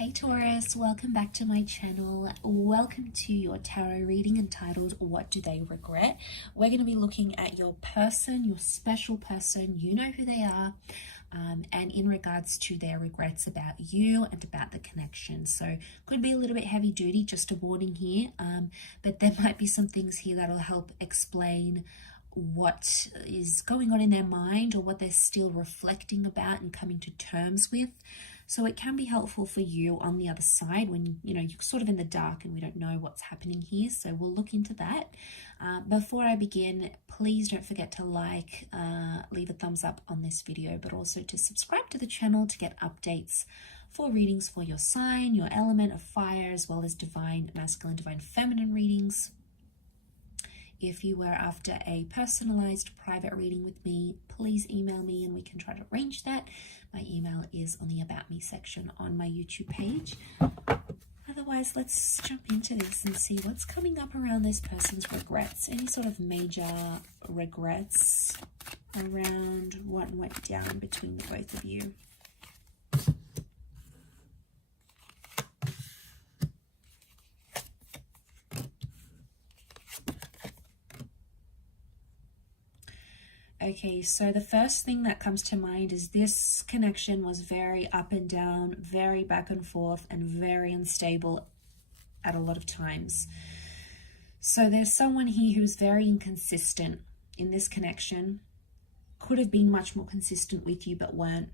Hey Taurus, welcome back to my channel. Welcome to your tarot reading entitled What Do They Regret? We're going to be looking at your person, your special person. You know who they are, and in regards to their regrets about you and about the connection. So could be a little bit heavy duty, just a warning here, but there might be some things here that'll help explain what is going on in their mind or what they're still reflecting about and coming to terms with. So it can be helpful for you on the other side when, you're sort of in the dark and we don't know what's happening here. So we'll look into that. Before I begin, please don't forget to like, leave a thumbs up on this video, but also to subscribe to the channel to get updates for readings for your sign, your element of fire, as well as divine masculine, divine feminine readings. If you were after a personalized private reading with me, please email me and we can try to arrange that. My email is on the About Me section on my YouTube page. Otherwise, let's jump into this and see what's coming up around this person's regrets. Any sort of major regrets around what went down between the both of you. Okay, so the first thing that comes to mind is this connection was very up and down, very back and forth, and very unstable at a lot of times. So there's someone here who's very inconsistent in this connection. Could have been much more consistent with you, but weren't.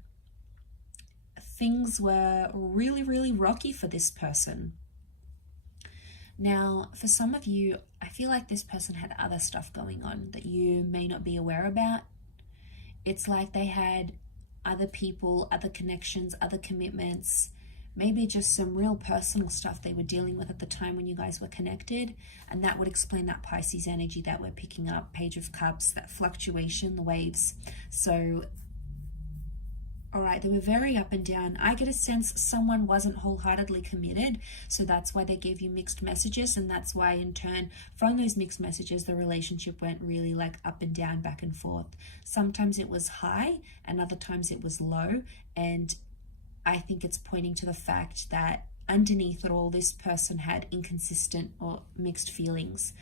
Things were really, really rocky for this person. Now, for some of you, I feel like this person had other stuff going on that you may not be aware about. It's like they had other people, other connections, other commitments, maybe just some real personal stuff they were dealing with at the time when you guys were connected. And that would explain that Pisces energy that we're picking up, Page of Cups, that fluctuation, the waves. So, all right, they were very up and down. I get a sense someone wasn't wholeheartedly committed, so that's why they gave you mixed messages, and that's why in turn from those mixed messages the relationship went really like up and down, back and forth. Sometimes it was high and other times it was low, and I think it's pointing to the fact that underneath it all, this person had inconsistent or mixed feelings.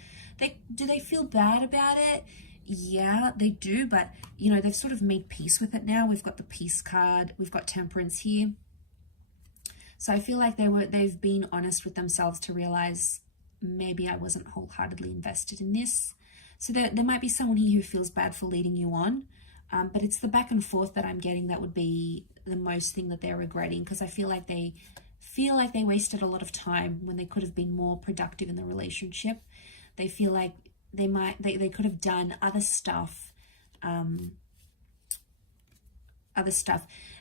Do they feel bad about it? Yeah, they do, but they've sort of made peace with it now. We've got the peace card, we've got temperance here. So I feel like they've been honest with themselves to realize maybe I wasn't wholeheartedly invested in this. So there might be someone here who feels bad for leading you on, but it's the back and forth that I'm getting that would be the most thing that they're regretting, because I feel like they wasted a lot of time when they could have been more productive in the relationship. They feel like they could have done other stuff,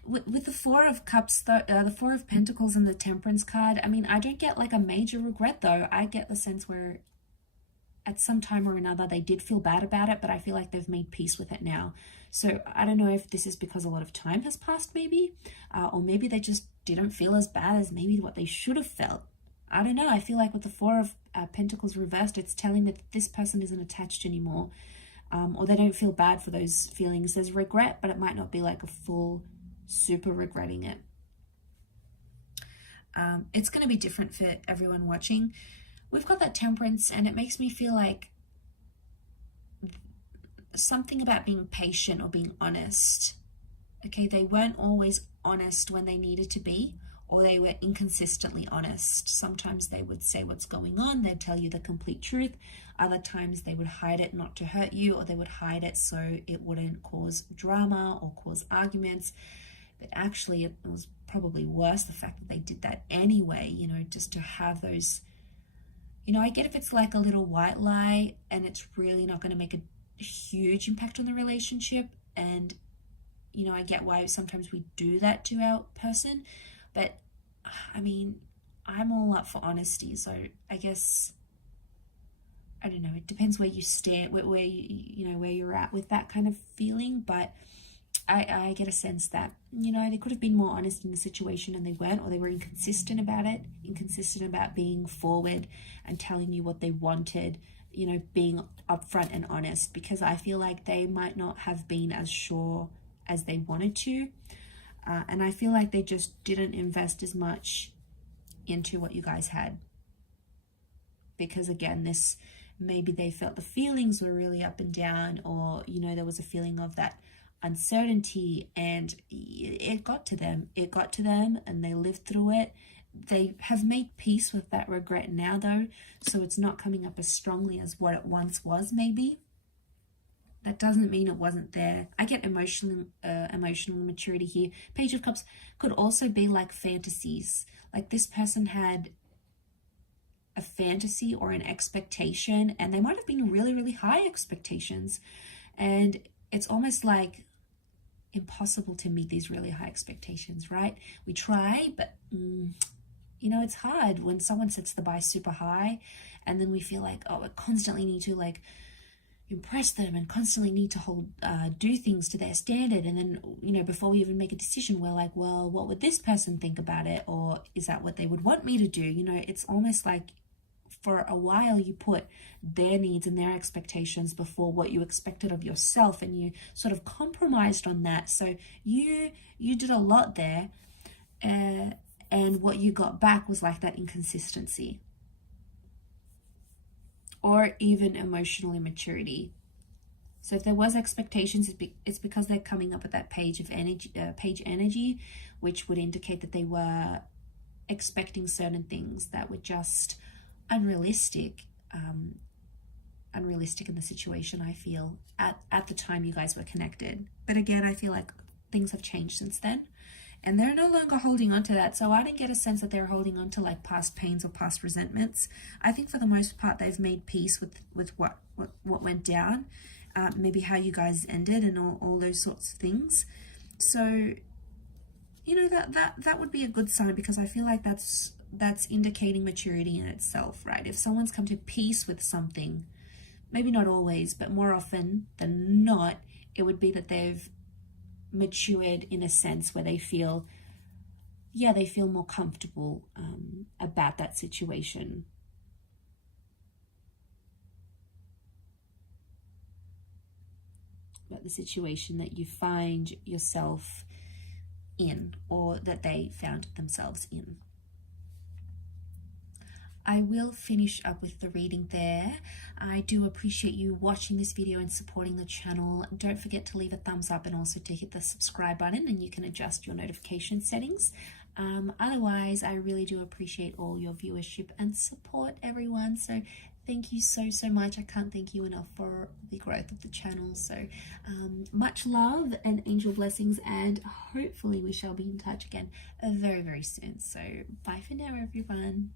With the Four of Cups, the Four of Pentacles and the Temperance card, I mean, I don't get like a major regret though. I get the sense where at some time or another they did feel bad about it, but I feel like they've made peace with it now. So I don't know if this is because a lot of time has passed maybe, or maybe they just didn't feel as bad as maybe what they should have felt. I don't know. I feel like with the Four of Pentacles reversed, it's telling that this person isn't attached anymore, or they don't feel bad for those feelings. There's regret, but it might not be like a full super regretting it. It's going to be different for everyone watching. We've got that Temperance, and it makes me feel like something about being patient or being honest. Okay, they weren't always honest when they needed to be, or they were inconsistently honest. Sometimes they would say what's going on, they'd tell you the complete truth. Other times they would hide it not to hurt you, or they would hide it so it wouldn't cause drama or cause arguments. But actually it was probably worse, the fact that they did that anyway, just to have those, I get if it's like a little white lie and it's really not going to make a huge impact on the relationship. And, I get why sometimes we do that to our person. But I mean, I'm all up for honesty, so I guess, I don't know, it depends where you stand, where you're at with that kind of feeling. But I get a sense that, they could have been more honest in the situation and they weren't, or they were inconsistent about it, inconsistent about being forward and telling you what they wanted, being upfront and honest, because I feel like they might not have been as sure as they wanted to. And I feel like they just didn't invest as much into what you guys had. Because again, this, maybe they felt the feelings were really up and down, or, you know, there was a feeling of that uncertainty, and it got to them. It got to them and they lived through it. They have made peace with that regret now, though, so it's not coming up as strongly as what it once was, maybe. That doesn't mean it wasn't there. I get emotional maturity here. Page of Cups could also be like fantasies. Like this person had a fantasy or an expectation, and they might have been really, really high expectations. And it's almost like impossible to meet these really high expectations, right? We try, but you know, it's hard when someone sets the bar super high, and then we feel like, oh, I constantly need to like impress them and constantly need to do things to their standard. And then, you know, before we even make a decision, we're like, well, what would this person think about it? Or is that what they would want me to do? You know, it's almost like for a while you put their needs and their expectations before what you expected of yourself, and you sort of compromised on that. So you did a lot there, and what you got back was like that inconsistency, or even emotional immaturity. So if there was expectations, it's because they're coming up with that page energy, which would indicate that they were expecting certain things that were just unrealistic in the situation, I feel, at the time you guys were connected. But again, I feel like things have changed since then, and they're no longer holding on to that. So I didn't get a sense that they're holding on to like past pains or past resentments. I think for the most part they've made peace with what went down, maybe how you guys ended, and all those sorts of things. So, you know, that would be a good sign, because I feel like that's indicating maturity in itself, right? If someone's come to peace with something, maybe not always, but more often than not, it would be that they've matured in a sense where they feel more comfortable about that situation. About the situation that you find yourself in, or that they found themselves in. I will finish up with the reading there. I do appreciate you watching this video and supporting the channel. Don't forget to leave a thumbs up, and also to hit the subscribe button, and you can adjust your notification settings. Otherwise, I really do appreciate all your viewership and support, everyone. So thank you so much. I can't thank you enough for the growth of the channel. So much love and angel blessings, and hopefully we shall be in touch again very, very soon. So bye for now, everyone.